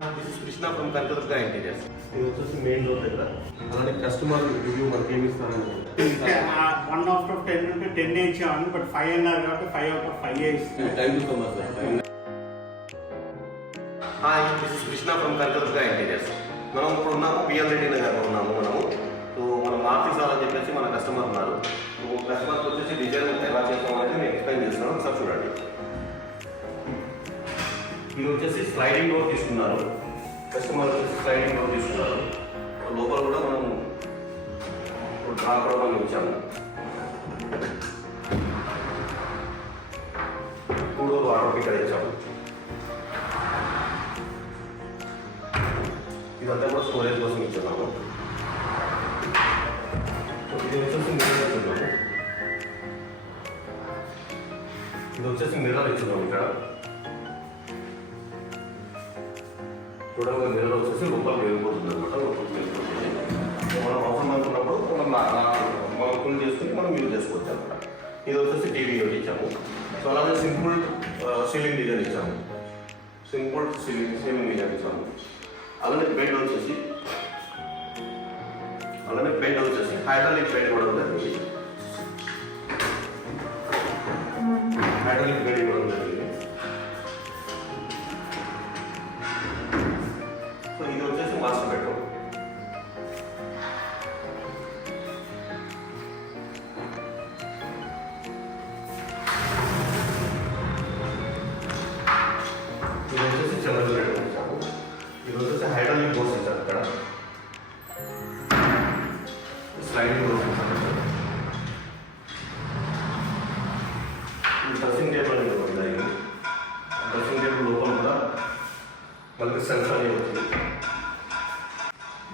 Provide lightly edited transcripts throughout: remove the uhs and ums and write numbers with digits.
This is Krishna from Kanakadurga interiors. ఇది వచ్చేసి main door దగ్గర. అలానే కస్టమర్ రివ్యూ మనకి ఏమి ఇస్తారంటే 1 out of 10 అంటే 10 ఇచ్చాను, బట్ 5 అన్నారు కాబట్టి 5 out of 5 ఇస్తాను. Thank you so much sir. Hi, this is Krishna from Kanakadurga interiors. మనం ఇప్పుడు ఉన్నాము బిఎల్ రెడ్డి నగర్లో ఉన్నాము మనము. సో మనం ఆఫీస్ అని చెప్పేసి మన కస్టమర్ ఉన్నారు. సో కస్టమర్కి వచ్చేసి డిజైన్ ఎలా చేస్తాం అనేది నేను ఎక్స్ప్లెయిన్ చేస్తాను, ఒకసారి చూడండి. ఇది వచ్చేసి స్లైడింగ్ డోర్ తీసుకున్నారు. కస్టమర్ వచ్చేసి స్లైడింగ్ డోర్ తీసుకున్నారు. లోపల కూడా మనం డ్రా కూడా మనం ఇచ్చాము. 2 డోర్ వాటర్ ఇక్కడ ఇచ్చాము. ఇదంతా కూడా స్టోరేజ్ కోసం ఇచ్చున్నాము. ఇది వచ్చేసి మిర్రర్ ఇచ్చున్నాము. ఇది వచ్చేసి మిర్రర్ ఇచ్చున్నాము. ఇక్కడ చూడండి, మిర్రర్ వచ్చేసి లోపలికి వెళ్ళిపోతుంది అనమాట. లోపలికి వెళ్ళిపోతుంది. మనం అవసరం అనుకున్నప్పుడు మనం ఫుల్ చేసుకుని మనం యూజ్ చేసుకోవచ్చు అనమాట. ఇది వచ్చేసి టీవీ ఒకటి ఇచ్చాము. సో అలాగే సింపుల్ సీలింగ్ డిజైన్ ఇచ్చాము. సింపుల్ సీలింగ్ డిజైన్ ఇచ్చాము. అలానే బెడ్ వచ్చేసి హైడ్రాలిక్ బెడ్ కూడా ఉంటుంది. హైడ్రాలిక్ బెడ్ కూడా ఉంటుంది. సో ఇది వచ్చేసి మాస్టర్ బెడ్రూమ్. ఇది వచ్చేసి చంద్రుడు బెడ్రూమ్ ఇచ్చాము. ఇది వచ్చేసి హైడ్రాలిక్ డోర్స్ ఇచ్చారు. ఇక్కడ స్లైడింగ్ డోర్స్ ఇచ్చారు. డ్రెస్సింగ్ టేబుల్ అనేది ఒకటి జరిగింది. డ్రెస్సింగ్ టేబుల్ లోపల కూడా మనకి సెల్ఫ్ అనేది వచ్చింది.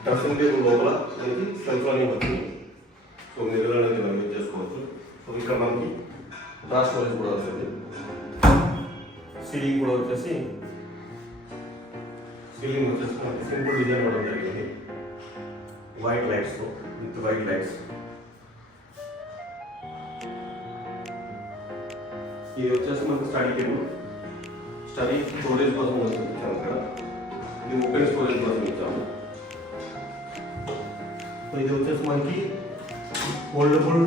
డ్రెస్సింగ్ టేబుల్ లోపల మనకి సెల్ఫ్ అనేది వచ్చింది. సో మిర్రర్ అనేది మనం యూజ్ చేసుకోవచ్చు. సో ఇక్కడ మనకి డ్రా స్టోరేజ్ కూడా వచ్చింది. సీలింగ్ కూడా వచ్చేసి మనకి సింపుల్ డిజైన్ ఇవ్వడం జరిగింది. White lights with white lights. ఇది వచ్చేసి మనకి స్టడీ టేబుల్. స్టడీ స్టోరేజ్ కోసం ఇచ్చాము. ఇక్కడ ఇది ఓపెన్ స్టోరేజ్ కోసం ఇచ్చాము. సో ఇది వచ్చేసి మనకి ఫోల్డబుల్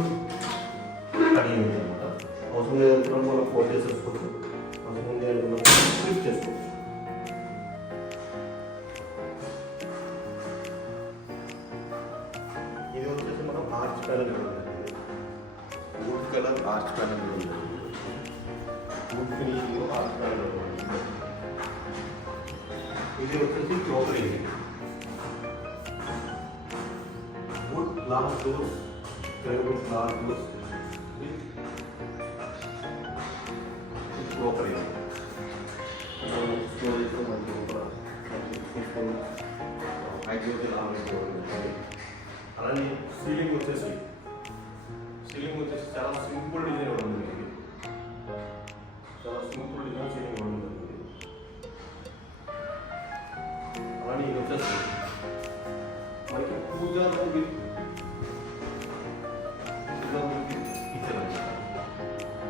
స్టడీ యూనిట్ అనమాట. అవసరం లేదనుకున్నాం మనం ఫోల్డ్ చేసేసుకోవచ్చు. అవసరం ఉంది అనుకున్నాం ఫ్లిప్ చేసుకోవచ్చు. ఇది వచ్చేసి మనం ఆర్చ్ ప్యానల్ ఇవ్వడం జరిగింది. వుడ్ కలర్ ఆర్చ్ ప్యానల్ ఇవ్వడం జరిగింది. వుడ్ ఫినిషింగ్ ఆర్చ్ ప్యానల్ ఇవ్వడం జరిగింది. ఇది వచ్చేసి crockery. Wood glass doors, wood glass doors with crockery. Storage మనకి హైడ్రోజన్ ఆర్నమెంట్ ఇవ్వడం జరిగింది. అలానే సీలింగ్ వచ్చేసి చాలా సింపుల్ డిజైన్ ఇవ్వడం జరిగింది. చాలా సింపుల్ డిజైన్ సీలింగ్ ఇవ్వడం జరిగింది. అలానే ఇది వచ్చేసి మనకి పూజా రూమ్ విత్ కిచెన్ అనమాట.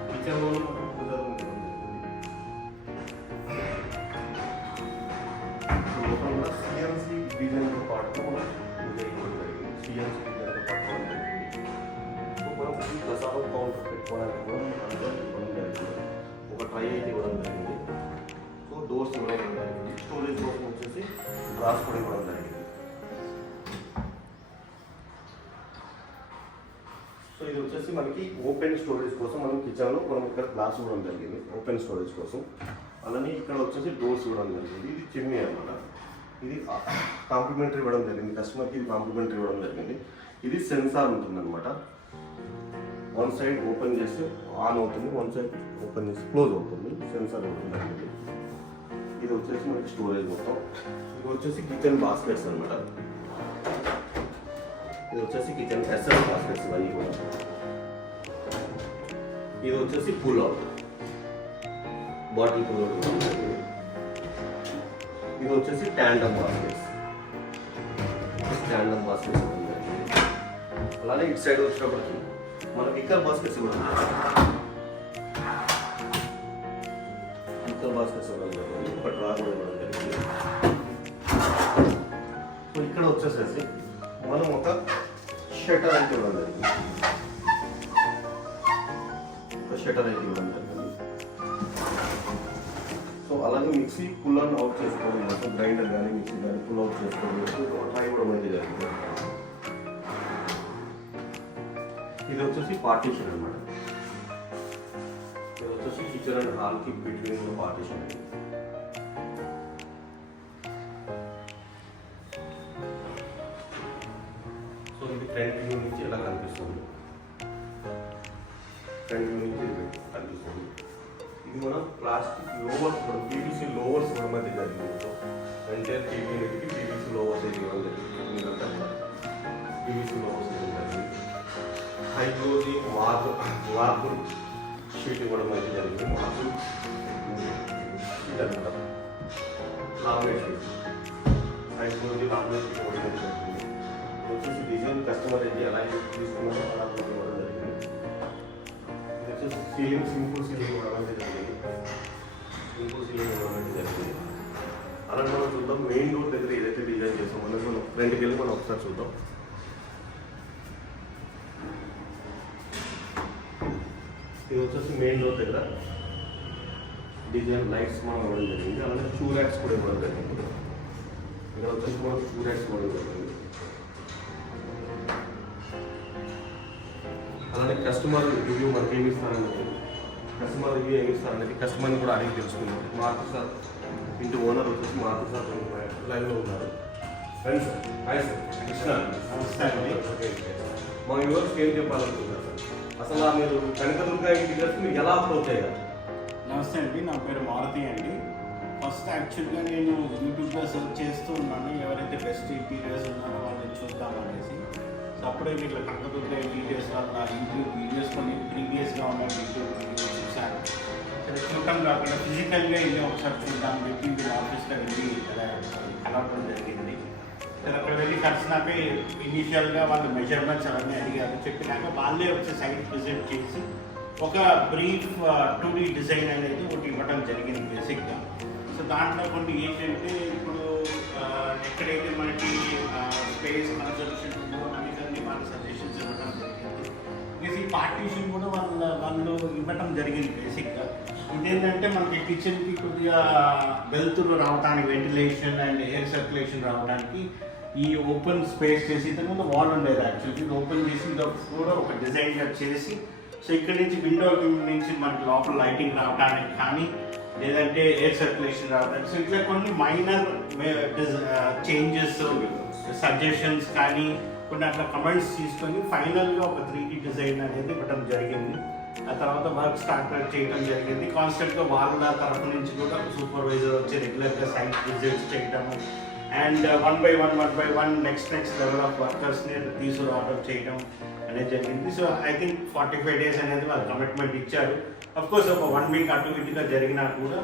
కిచెన్ లో మనకు పూజా రూమ్ ఇవ్వడం జరిగింది. లోపల కూడా సిఎన్సి డిజైన్తో పాటు మనం పూజ ఇవ్వడం జరిగింది. సిఎన్సి డిజైన్తో పాటు ఇవ్వడం జరిగింది. సో మనం ఈ ప్రసాదం కౌంటర్ పెట్టుకోవడానికి కూడా అందులో ఇవ్వడం జరిగింది. ఒక ట్రై అయితే ఇవ్వడం జరిగింది. సో డోర్స్ ఇవ్వడం జరిగింది. స్టోరేజ్ కోసం వచ్చేసి గ్లాస్ కూడా ఇవ్వడం జరిగింది. సో ఇది వచ్చేసి మనకి ఓపెన్ స్టోరేజ్ కోసం మనం కిచెన్లో మనం ఇక్కడ గ్లాస్ ఇవ్వడం జరిగింది ఓపెన్ స్టోరేజ్ కోసం. అలానే ఇక్కడ వచ్చేసి డోర్స్ ఇవ్వడం జరిగింది. ఇది చిమ్నీ అనమాట. ఇది కాంప్లిమెంటరీ ఇవ్వడం జరిగింది. కస్టమర్కి ఇది కాంప్లిమెంటరీ ఇవ్వడం జరిగింది. ఇది సెన్సార్ ఉంటుందన్నమాట. వన్ సైడ్ ఓపెన్ చేస్తే ఆన్ అవుతుంది, వన్ సైడ్ ఓపెన్ చేసి క్లోజ్ అవుతుంది. సెన్సార్ ఇవ్వడం జరిగింది. ఇది వచ్చేసి మనకి స్టోరేజ్ మొత్తం. ఇది వచ్చేసి కిచెన్ బాస్కెట్స్ అనమాట. ఇది వచ్చేసి కిచెన్ ఎస్ఎల్ బాస్కెట్స్ ఇవన్నీ కూడా. ఇది వచ్చేసి pull out bottle pull out. ఇది వచ్చేసి ట్యాండమ్ బాస్కెట్స్. అలానే ఇటు సైడ్ వచ్చినప్పటికి మనకి ఇక్కడ బాస్కెట్స్ కూడా ఇక్కడ బాస్కెట్స్ ఇవ్వడం జరిగింది. ఒక డ్రా కూడా ఇవ్వడం జరిగింది. సో ఇక్కడ వచ్చేసేసి మనం ఒక షటర్ అయితే ఇవ్వడం జరిగింది. ఒక షటర్ అయితే ఇవ్వడం జరిగింది. సో అలాగే మిక్సీ పుల్ అండ్ అవుట్ చేసుకోవడం కోసం గ్రైండర్ కానీ మిక్సీ కానీ పుల్ అవుట్ చేసుకోవడం కోసం ట్రై ఇవ్వడం అనేది జరిగింది. ఇది వచ్చేసి పార్టీషన్ అనమాట. ఇది వచ్చేసి కిచెన్ అండ్ హాల్కి బిట్వీన్ పార్టీషన్. సో ఇది ఫ్రంట్ వ్యూ నుంచి ఎలా కనిపిస్తుంది, ఫ్రంట్ వ్యూ నుంచి ఇది కనిపిస్తుంది. ఇది మనం ప్లాస్టిక్ లోవర్స్ కూడా పీవీసీ లోవర్స్ కూడా మధ్య జరిగింది. ఎంటైర్ టీవీ యూనిట్కి పీవీసీ లోవర్స్ అయితే ఇవ్వడం జరిగింది. పీవీసీ లోవర్స్ ఇవ్వడం జరిగింది. హైగ్లోజీ మార్బుల్ షీట్ ఇవ్వడం అయితే జరిగింది. మార్బుల్ షీట్ అనమాట, లామినేట్ షీట్, హైగ్లోజీ లామినేట్ షీట్ ఇవ్వడం అయితే జరిగింది. వచ్చేసి డిజైన్ కస్టమర్ అయితే ఎలా తీసుకున్నామో అలా ఇవ్వడం జరిగింది. ఇది వచ్చేసి సీలింగ్ సింపుల్ సీలింగ్ ఇవ్వడం అయితే జరిగింది. సింపుల్ సీలింగ్ ఇవ్వడం అయితే జరిగింది. అలాగే మనం చూద్దాం మెయిన్ డోర్ దగ్గర ఏదైతే డిజైన్ చేస్తాం మనం ఫ్రంట్కి వెళ్ళి మనం ఒకసారి చూద్దాం. ఇది వచ్చేసి మెయిన్ డోర్ దగ్గర డిజైన్ లైట్స్ మనం ఇవ్వడం జరిగింది. అలాగే షూ ర్యాక్స్ కూడా ఇవ్వడం జరిగింది. ఇక్కడ వచ్చేసి మనం షూ ర్యాక్స్ ఇవ్వడం జరిగింది. అలానే కస్టమర్ రివ్యూ మనకి ఏమి ఇస్తారనేది, కస్టమర్ రివ్యూ ఏమి ఇస్తారనేది కస్టమర్ని కూడా అడిగి తెలుసుకున్నాం. మారుతి సార్ ఇంటి ఓనర్ వచ్చేసి మారుతి సార్ లైవ్లో ఉన్నారు. రండి సార్. Hi sir. కృష్ణ. నమస్తే అండి. మా యూవర్స్కి ఏం చెప్పాలనుకుంటున్నారు సార్? అసలు మీరు కనకదుర్గ ఇంటిగ్రేషన్ మీరు ఎలా అప్రోచ్ అయ్యారు? నమస్తే అండి, నా పేరు మారుతి అండి. ఫస్ట్ యాక్చువల్గా నేను యూట్యూబ్లో సెర్చ్ చేస్తూ ఉన్నాను ఎవరైతే బెస్ట్ ఇంటీరియర్స్ ఉన్నారో వాళ్ళని చూద్దామనేసి. సో అప్పుడే వీళ్ళు కనకదుర్గ ఇంటీరియర్స్ వాళ్ళ యూట్యూబ్ వీడియోస్ కొన్ని ప్రీవియస్గా ఉన్న యూట్యూబ్ వీడియోస్ చూశాను. సరే చూడటంలో అక్కడ ఫిజికల్గా వెళ్ళి ఒకసారి చూద్దాం పెట్టి వీళ్ళ ఆఫీస్లో వెళ్ళి కలవడం జరిగింది. సరే అక్కడ వెళ్ళి కలిసినాక ఇనీషియల్గా వాళ్ళు మెజర్మెంట్స్ అవన్నీ అడిగారు. చెప్పినాక వాళ్ళే వచ్చి సైట్ విజిట్ చేసి ఒక బ్రీఫ్ 2D డిజైన్ అనేది ఒకటి ఇవ్వడం జరిగింది బేసిక్గా. సో దాంట్లో కొన్ని ఏంటంటే ఇప్పుడు ఎక్కడైతే మనకి స్పేస్ కన్సర్వేషన్ ఉందో అనేకన్ని వాళ్ళ సజెషన్స్ ఇవ్వడం జరిగింది. ప్లస్ ఈ పార్టీషన్ కూడా వాళ్ళు ఇవ్వడం జరిగింది బేసిక్గా. ఇదేంటంటే మనకి కిచెన్కి కొద్దిగా వెలుతురు రావడానికి, వెంటిలేషన్ అండ్ ఎయిర్ సర్క్యులేషన్ రావడానికి ఈ ఓపెన్ స్పేస్ చేసి ఇంతకుముందు వాల్ ఉండేది యాక్చువల్లీ ఓపెన్ చేసి కూడా ఒక డిజైన్గా చేసి, సో ఇక్కడ నుంచి విండో నుంచి మనకి లోపల లైటింగ్ రావడానికి కానీ లేదంటే ఎయిర్ సర్క్యులేషన్ రావడానికి, సో ఇట్లా కొన్ని మైనర్ చేంజెస్ సజెషన్స్ కానీ కొన్ని అట్లా కమెంట్స్ తీసుకొని ఫైనల్గా ఒక 3D డిజైన్ అనేది ఇవ్వడం జరిగింది. ఆ తర్వాత వర్క్ స్టార్ట్ చేయడం జరిగింది. కాన్స్టెంట్గా వాళ్ళ తరఫు నుంచి కూడా సూపర్వైజర్ వచ్చి రెగ్యులర్గా సైట్ విజిట్స్ చేయడము and one by one next level of వర్కర్స్ని తీసుకురావడం చేయడం అనేది జరిగింది. సో ఐ థింక్ 45 డేస్ అనేది వాళ్ళు కమిట్మెంట్ ఇచ్చారు. అఫ్కోర్స్ ఒక 1 వీక్ అటు ఇటుగా జరిగినా కూడా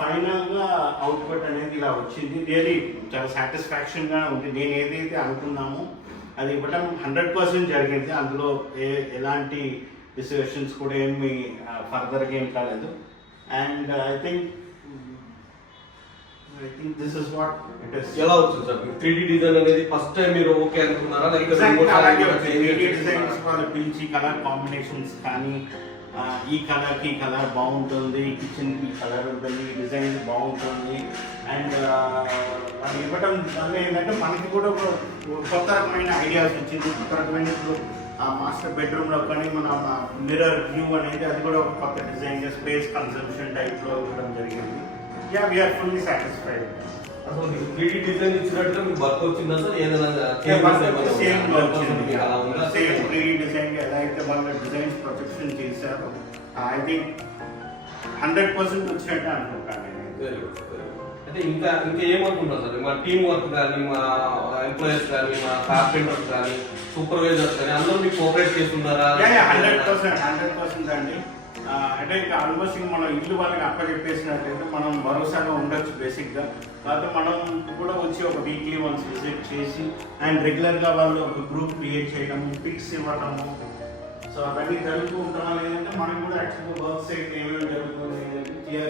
ఫైనల్గా అవుట్పుట్ అనేది ఇలా వచ్చింది. రియలీ చాలా సాటిస్ఫాక్షన్గా ఉంది. నేను ఏదైతే అనుకున్నామో అది ఇవ్వడం 100% జరిగింది. అందులో ఎలాంటి డిస్కషన్స్ కూడా ఏమి ఫర్దర్గా ఏం కాలేదు. And I think this is what it is. ఎలా వచ్చింది సార్ 3D డిజైన్ అనేది? ఫస్ట్ టైం మీరు ఓకే అనుకున్నారా లేకపోతే 3D డిజైన్స్ వాళ్ళు పిలిచి కలర్ కాంబినేషన్స్ కానీ ఈ కలర్కి కలర్ బాగుంటుంది, కిచెన్కి కలర్ ఉంటుంది, డిజైన్ బాగుంటుంది అండ్ అది ఇవ్వడం వల్ల ఏంటంటే మనకి కూడా ఒక కొత్త రకమైన ఐడియాస్ వచ్చింది. కొత్త రకమైన ఇప్పుడు ఆ మాస్టర్ బెడ్రూమ్లో కానీ మన మిర్రర్ వ్యూ అనేది అది కూడా ఒక కొత్త డిజైన్గా స్పేస్ కన్సంప్షన్ టైప్లో ఇవ్వడం జరిగింది. Yeah we are fully satisfied. అసలు 3D డిజైన్ ఇచ్చినట్టుగా మీకు వర్క్ వచ్చిందా సార్? ఏదైనా సేమ్ 3D డిజైన్ ఎలా అయితే వాళ్ళ డిజైన్స్ ప్రొజెక్షన్ చేశారో ఐ థింక్ 100% వచ్చినట్టు అనుకుంటాను. అంటే ఇంకా ఏమనుకుంటున్నారు సార్? మా టీం వర్క్ కానీ, మా ఎంప్లాయీస్ కానీ, మా కార్పెంటర్స్ కానీ, సూపర్వైజర్స్ కానీ అందరూ మీకు కోఆపరేట్ చేస్తున్నారా? 100% అండి. అంటే ఇంకా ఆల్మోస్ట్ మనం ఇల్లు వాళ్ళకి అప్పచెప్పేసినట్లయితే మనం భరోసాగా ఉండొచ్చు బేసిక్గా. కాకపోతే మనం కూడా వచ్చి ఒక వీక్లీ వన్స్ విజిట్ చేసి అండ్ రెగ్యులర్గా వాళ్ళు ఒక గ్రూప్ క్రియేట్ చేయడము, పిక్స్ ఇవ్వడము, సో అవన్నీ జరుగుతూ ఉంటాం. లేదంటే మనకు కూడా యాక్చువల్గా వర్క్ సైట్ ఏమేమి జరుగుతుంది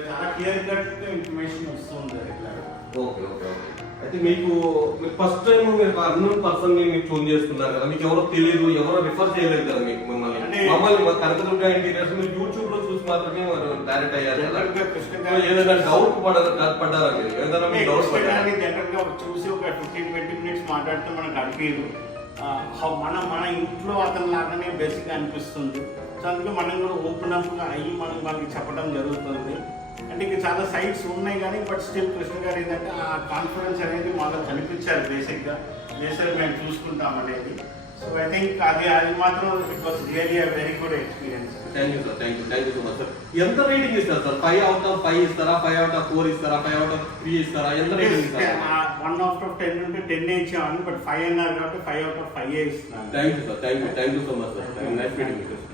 చాలా క్లియర్ కట్గా ఇన్ఫర్మేషన్ వస్తుంది రెగ్యులర్గా. Okay okay okay. అయితే మీకు ఫస్ట్ టైం మీరు అన్నోన్ పర్సన్ ని మీరు చూన్ చేసుకున్నారు కదా, మీకు ఎవరో తెలియదు, ఎవరో రిఫర్ చేయలేదు కదా మీకు మమ్మల్ని కనకదుర్గ ఇంటీరియర్స్ మీరు యూట్యూబ్ లో చూసి మాత్రమే డైరెక్ట్ అయ్యారు కదా. ఏదైనా డౌట్ పడ్డారా మీరు? ఏదైనా మీకు డౌట్ పడ్డారా? జనరల్ గా చూసి ఒక 15-20 మినిట్స్ మాట్లాడితే మనకు అనిపించదు. మన ఇంట్లో అతని లాగానే బేసిక్ గా అనిపిస్తుంది. సో అందుకే మనం కూడా ఓపెన్ అప్ గా అయ్యి మనం వాళ్ళకి చెప్పడం జరుగుతుంది. అంటే ఇంకా చాలా సైట్స్ ఉన్నాయి కానీ బట్ స్టిల్ కృష్ణ గారు ఏంటంటే ఆ కాన్ఫిడెన్స్ అనేది మాకు కనిపించారు బేసిక్ గా. సార్ మేము చూసుకుంటాం అనేది. సో ఐ థింక్ అది మాత్రం it was really a very good experience. Thank you sir, thank you so much sir. ఎంత రేటింగ్ ఇస్తారు సార్? 5/5 ఇస్తారా, 5/4 ఇస్తారా, 5/3 ఇస్తారా? ఎంత రేటింగ్ ఇస్తారు? 1/10 నుండి 10 ఇచ్చామని, బట్ 5 అన్నారు కాబట్టి 5/5 ఇస్తున్నాను. Thank you sir, thank you so much sir. Nice meeting.